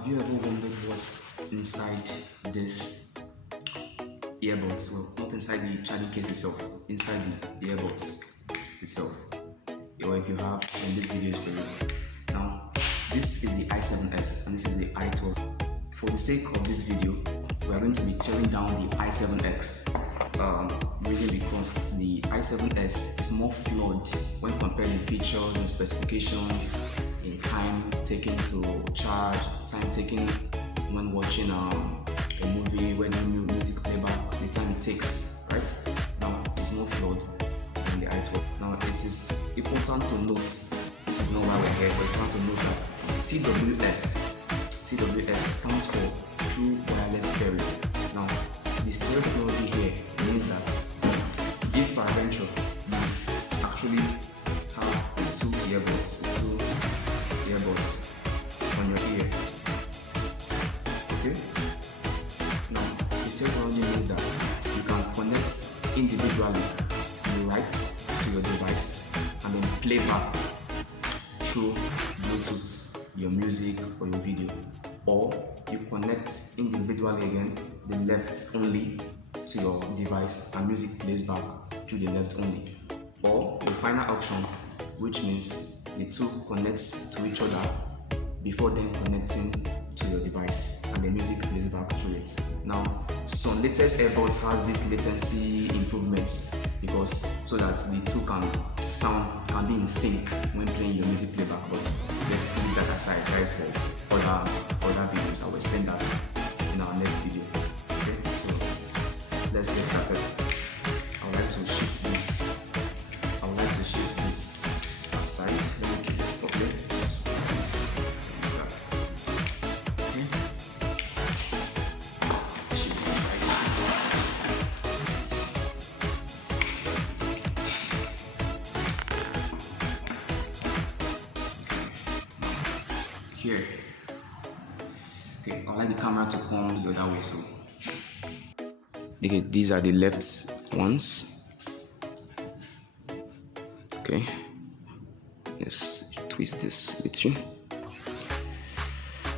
Have you ever wondered what's inside this earbuds? Well, not inside the charging case itself, inside the earbuds itself. Or if you have, then this video is for you. Now, this is the i7s and this is the i12. For the sake of this video, we are going to be tearing down the i7x. Reason because the i7s is more flawed when comparing features and specifications, in time taken to charge, time taken when watching a movie, when doing music playback, the time it takes, right? Now it's more flawed than the i12. Now it is important to note, this is not why we're here, but you want to note that TWS stands for True Wireless Stereo. Now the stereo technology here means that if peradventure you actually have two earbuds on your ear, okay? Now the stereo technology means that you can connect individually right to your device and then play back through Bluetooth your music or your video, or you connect individually again the left only to your device and music plays back through the left only, or the final option, which means the two connects to each other before then connecting to your device and the music plays back through it. Now some latest earbuds has this latency improvements because so that the two can be in sync when playing your music playback, but let's put that aside, guys. For other videos I will explain that in our next video. Okay, so let's get started. I would like to shift this aside. Let me keep this properly. Here. Okay, I like the camera to come the other way, so okay, these are the left ones. Okay, let's twist this with you.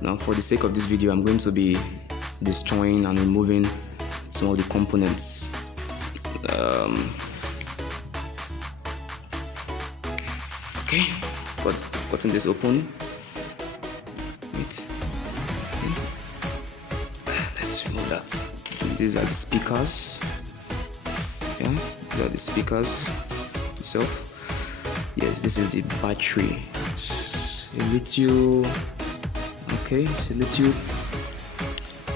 Now for the sake of this video, I'm going to be destroying and removing some of the components. Okay, cutting this open. Let's remove that. And these are the speakers. Yeah, these are the speakers itself. Yes, this is the battery. It's a little. Okay, it's a little.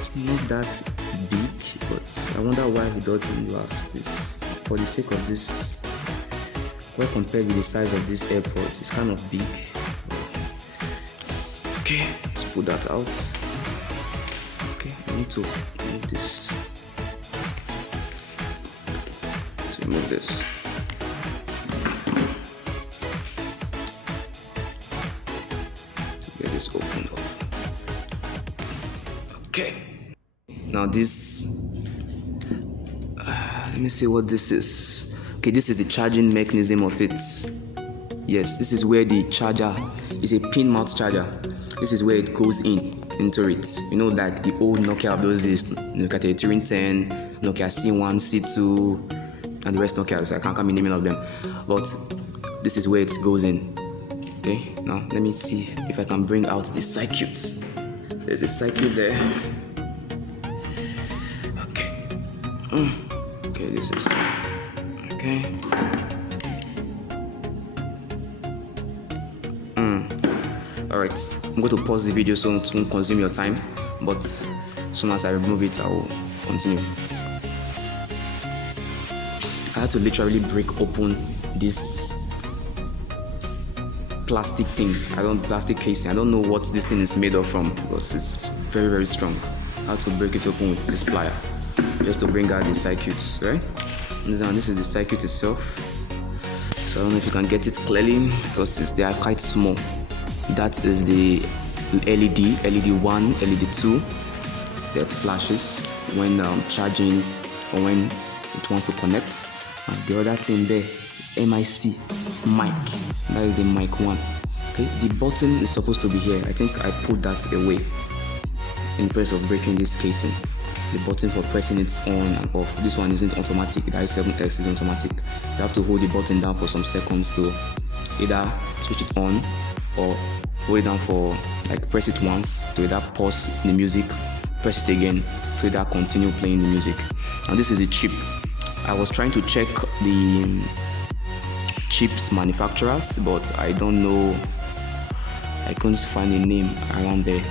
It's not that big, but I wonder why he doesn't last this. For the sake of this, well, compared with the size of this AirPods, it's kind of big. Okay, let's put that out. Okay, I need to remove this. Let's remove this. To get this opened up. Okay. Now this. Let me see what this is. Okay, this is the charging mechanism of it. Yes, this is where the charger is a pin mount charger. This is where it goes into it. You know, like the old Nokia of those days, Nokia 3310, Nokia C1, C2, and the rest Nokias. I can't remember the name of them. But this is where it goes in. Okay, now let me see if I can bring out the circuit. There's a circuit there. Okay. Okay, this is okay. Alright, I'm going to pause the video so it won't consume your time, but as soon as I remove it, I will continue. I had to literally break open this plastic thing. Plastic casing. I don't know what this thing is made of from, because it's very, very strong. I had to break it open with this plier just to bring out the circuit, right? And this is the circuit itself. So I don't know if you can get it clearly because they are quite small. That is the LED 1, LED 2 that flashes when charging or when it wants to connect. And the other thing there, mic, that is the mic 1. Okay, the button is supposed to be here. I think I put that away. in place of breaking this casing. The button for pressing it on and off. This one isn't automatic. The i7X is automatic. You have to hold the button down for some seconds to either switch it on or hold it down for like press it once to either pause the music, press it again to either continue playing the music. And this is the chip. I was trying to check the chips manufacturers, but I don't know. I couldn't find a name around there.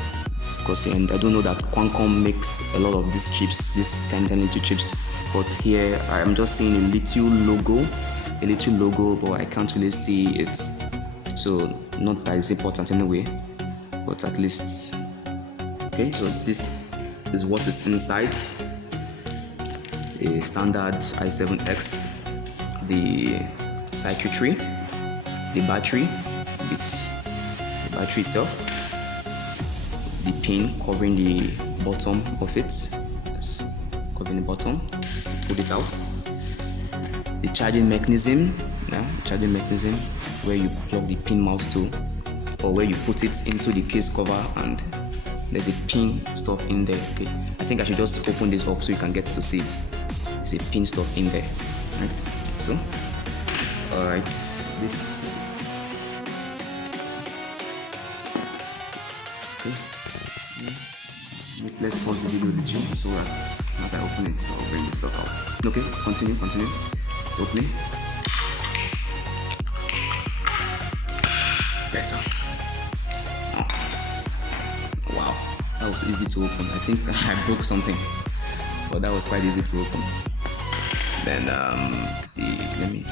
Because and I don't know that Qualcomm makes a lot of these chips, these tiny little chips. But here I am just seeing a little logo, but I can't really see it. So not that it's important anyway, but at least. Okay, so this is what is inside a standard i7X. The circuitry, the battery, with the battery itself, the pin covering the bottom of it. Yes, covering the bottom. Pull it out. The charging mechanism, charging mechanism where you plug the pin mount to, or where you put it into the case cover, and there's a pin stuff in there. Okay, I think I should just open this up so you can get to see it. There's a pin stuff in there. Right. So, all right, this. Okay. Let's pause the video with you so that as I open it, I'll bring the stuff out. Okay, continue. It's opening. Better. Oh. Wow, that was easy to open. I think I broke something, but that was quite easy to open. Then let me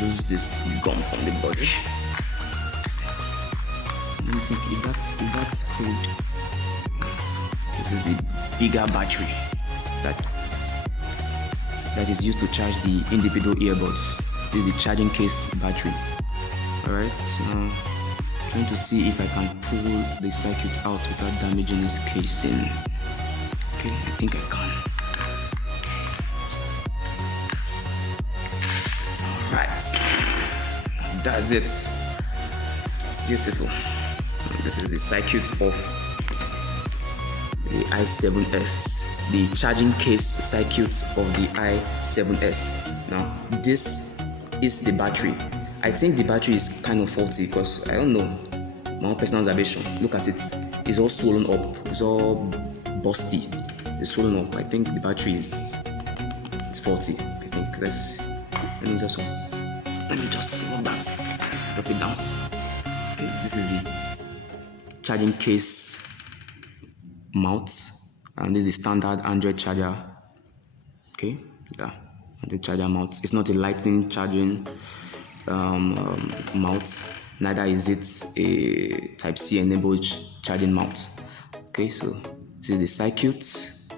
lose this gum from the body. Let me think if that's screwed. This is the bigger battery that is used to charge the individual earbuds. This is the charging case battery. Alright, so trying to see if I can pull the circuit out without damaging this casing. Okay, I think I can. Alright, that's it. Beautiful. This is the circuit of the i7S, the charging case circuit of the i7S. Now, this is the battery. I think the battery is kind of faulty because I don't know, my own personal observation. Look at it, it's all swollen up, it's all busty, it's swollen up. I think the battery is faulty. I think let me just rub that, drop it down. Okay, this is the charging case mount, and this is the standard Android charger. Okay, yeah, the charger mount. It's not a lightning charging mount, neither is it a type C enabled charging mount. Okay, so this is the circuit.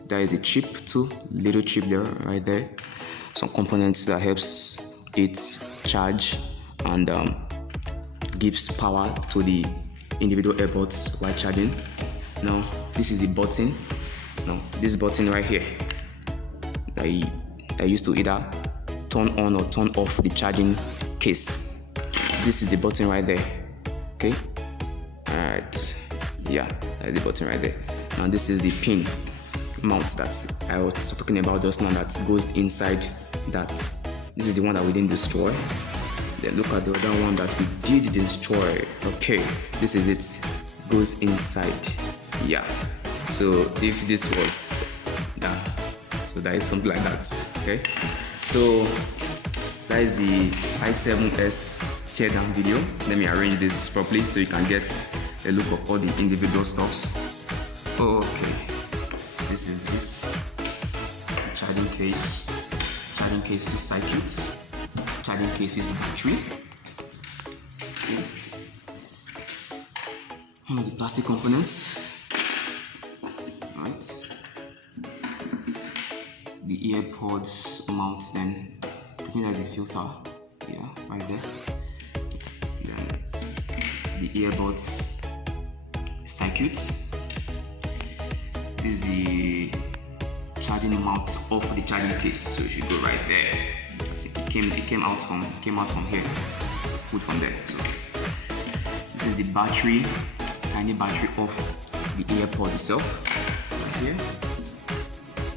There is a chip too, little chip there, right there. Some components that helps it charge and gives power to the individual earbuds while charging. Now this is the button. Now this button right here that I used to either turn on or turn off the charging case. This is the button right there. Okay, alright, yeah, that's the button right there. Now this is the pin mount that I was talking about just now, that goes inside that. This is the one that we didn't destroy. Then look at the other one that we did destroy. Okay, this is it. It goes inside. Yeah, so if this was so that is something like that. Okay, so that is the i7S teardown video. Let me arrange this properly so you can get a look of all the individual stuffs. Okay, this is it. Charging cases circuits, charging cases battery. Okay. One of the plastic components. Right. The earbuds mount, then I think there's a filter. Yeah, right there. Then the earbuds circuit. This is the charging mount of the charging case, so it should go right there. I think it came out from here. Put from there. So this is the battery, tiny battery of the earpod itself right here.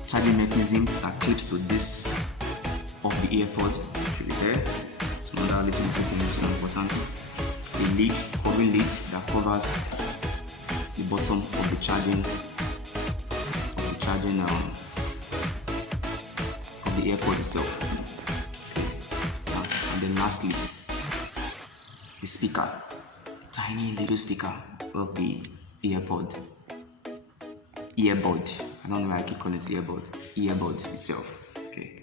Charging mechanism that clips to this of the earpod should be there. Another little thing is so important. A lid, covering lid that covers the bottom of the charging of the earpod itself. And then lastly, the speaker, tiny little speaker of the earbud. I don't know why I keep calling it earbud itself. Okay,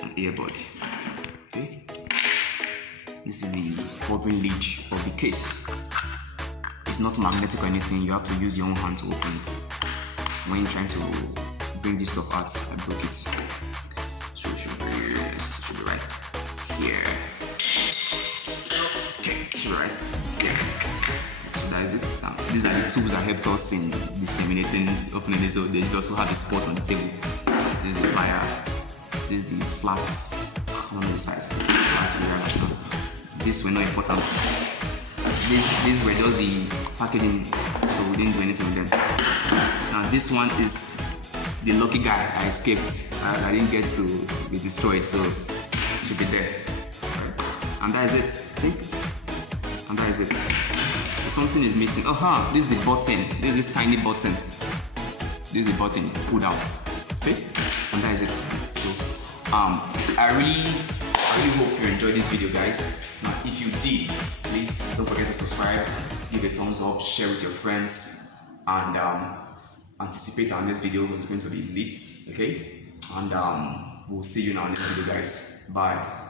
an earbud. Okay, this is the covering lid of the case. It's not magnetic or anything. You have to use your own hand to open it. When you're trying to bring this stuff out, I broke it. So it should be right here. Okay, it should be right here. So that is it. These are the tools that helped us in disseminating, opening it. So they also have a spot on the table. This is the plier. This is the flats. I don't know the size. These were not important. These were just the packaging, so we didn't do anything with them. Now this one is the lucky guy. I escaped. I didn't get to be destroyed, so it should be there. Right. And that is it. And that is it. So something is missing. This is the button. This is this tiny button. This is the button pulled out. Okay. And that is it. So I really hope you enjoyed this video, guys. Now, if you did, please don't forget to subscribe, give a thumbs up, share with your friends, and anticipate our next video. It's going to be lit, okay? And we'll see you in our next video, guys. Bye.